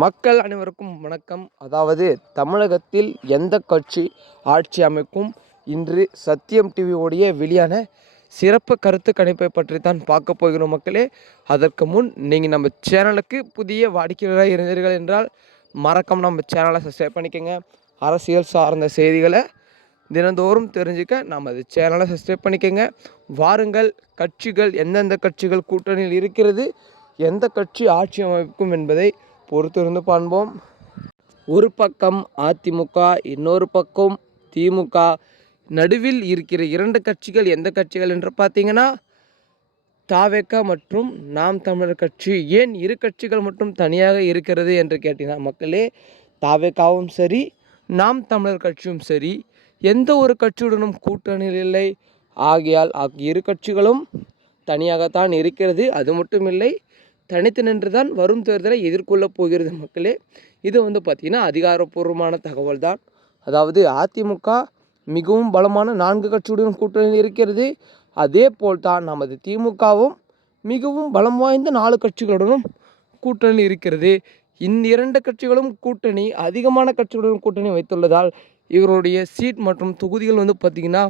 மக்கள் அனைவருக்கும் வணக்கம். அதாவது தமிழகத்தில் எந்த கட்சி ஆட்சி அமைக்கும் இன்று சத்தியம் டிவியோடைய வெளியான சிறப்பு கருத்து கணிப்பை பற்றி தான் பார்க்க போகிறோம் மக்களே. அதற்கு முன் நீங்கள் நம்ம சேனலுக்கு புதிய வாடிக்கையாளராக இருந்தீர்கள் என்றால் மறக்காம நம்ம சேனலை சப்ஸ்கிரைப் பண்ணிக்கோங்க. அரசியல் சார்ந்த செய்திகளை தினந்தோறும் தெரிஞ்சுக்க நமது சேனலை சப்ஸ்கிரைப் பண்ணிக்கோங்க. வாருங்கள் கட்சிகள் எந்தெந்த கட்சிகள் கூட்டணியில் இருக்கிறது எந்த கட்சி ஆட்சி அமைக்கும் என்பதை பொறுத்திருந்து காண்போம் ஒரு பக்கம் அதிமுக இன்னொரு பக்கம் திமுக. நடுவில் இருக்கிற இரண்டு கட்சிகள் எந்த கட்சிகள் என்று பார்த்தீங்கன்னா தாவேக்கா மற்றும் நாம் தமிழர் கட்சி. ஏன் இரு கட்சிகள் மட்டும் தனியாக இருக்கிறது என்று கேட்டீங்கன்னா மக்களே தாவேக்காவும் சரி நாம் தமிழர் கட்சியும் சரி எந்த ஒரு கட்சியுடனும் கூட்டணியில் இல்லை. ஆகையால் இரு கட்சிகளும் தனியாகத்தான் இருக்கிறது. அது மட்டும் இல்லை தனித்து நின்று தான் வரும் தேர்தலை எதிர்கொள்ளப் போகிறது மக்களே. இது வந்து பார்த்திங்கன்னா அதிகாரப்பூர்வமான தகவல் தான் அதாவது அதிமுக மிகவும் பலமான நான்கு கட்சியுடன் கூட்டணியில் இருக்கிறது. அதே போல் தான் நமது திமுகவும் மிகவும் பலம் வாய்ந்த நாலு கட்சிகளுடனும் கூட்டணியில் இருக்கிறது. இந்த இரண்டு கட்சிகளும் கூட்டணி அதிகமான கட்சிகளுடன் கூட்டணி வைத்துள்ளதால் இவருடைய சீட் மற்றும் தொகுதிகள் வந்து பார்த்திங்கன்னா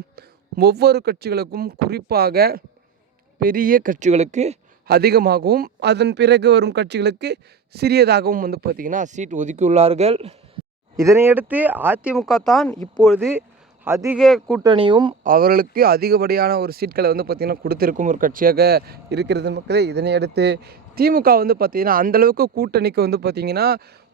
ஒவ்வொரு கட்சிகளுக்கும் குறிப்பாக பெரிய கட்சிகளுக்கு அதிகமாகவும் அதன் பிறகு வரும் கட்சிகளுக்கு சிறியதாகவும் வந்து பார்த்திங்கன்னா சீட் ஒதுக்கியுள்ளார்கள். இதனையடுத்து அதிமுக தான் இப்பொழுது அதிக கூட்டணியும் அவர்களுக்கு அதிகப்படியான ஒரு சீட்களை வந்து பார்த்திங்கன்னா கொடுத்துருக்கும் ஒரு கட்சியாக இருக்கிறது மக்களே. இதனையடுத்து திமுக வந்து பார்த்திங்கன்னா அந்தளவுக்கு கூட்டணிக்கு வந்து பார்த்திங்கன்னா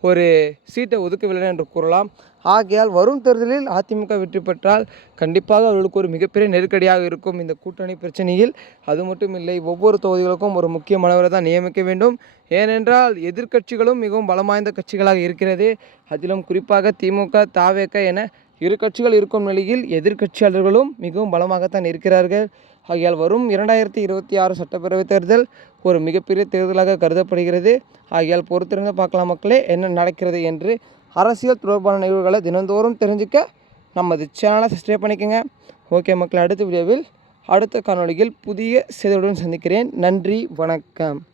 ஒரு சீட்டை ஒதுக்கவில்லை என்று கூறலாம். ஆகையால் வரும் தேர்தலில் அதிமுக வெற்றி பெற்றால் கண்டிப்பாக அவர்களுக்கு ஒரு மிகப்பெரிய நெருக்கடியாக இருக்கும் இந்த கூட்டணி பிரச்சனையில். அது மட்டும் இல்லை ஒவ்வொரு தொகுதிகளுக்கும் ஒரு முக்கியமானவரை தான் நியமிக்க வேண்டும். ஏனென்றால் எதிர்க்கட்சிகளும் மிகவும் பலமாய்ந்த கட்சிகளாக இருக்கிறது. அதிலும் குறிப்பாக திமுக தாவேக என இரு கட்சிகள் இருக்கும் நிலையில் எதிர்க்கட்சியாளர்களும் மிகவும் பலமாகத்தான் இருக்கிறார்கள். ஆகையால் வரும் இரண்டாயிரத்தி இருபத்தி ஆறு சட்டப்பேரவை தேர்தல் ஒரு மிகப்பெரிய தேர்தலாக கருதப்படுகிறது. ஆகையால் பொறுத்திருந்து பார்க்கலாம் மக்களே என்ன நடக்கிறது என்று அரசியல் தொடர்பான நிகழ்வுகளை தினந்தோறும் தெரிஞ்சுக்க நமது சேனலை சப்ஸ்கிரைப் பண்ணிக்கோங்க. ஓகே மக்கள் அடுத்த வீடியோவில் அடுத்த காணொலியில் புதிய செய்தியுடன் சந்திக்கிறேன். நன்றி வணக்கம்.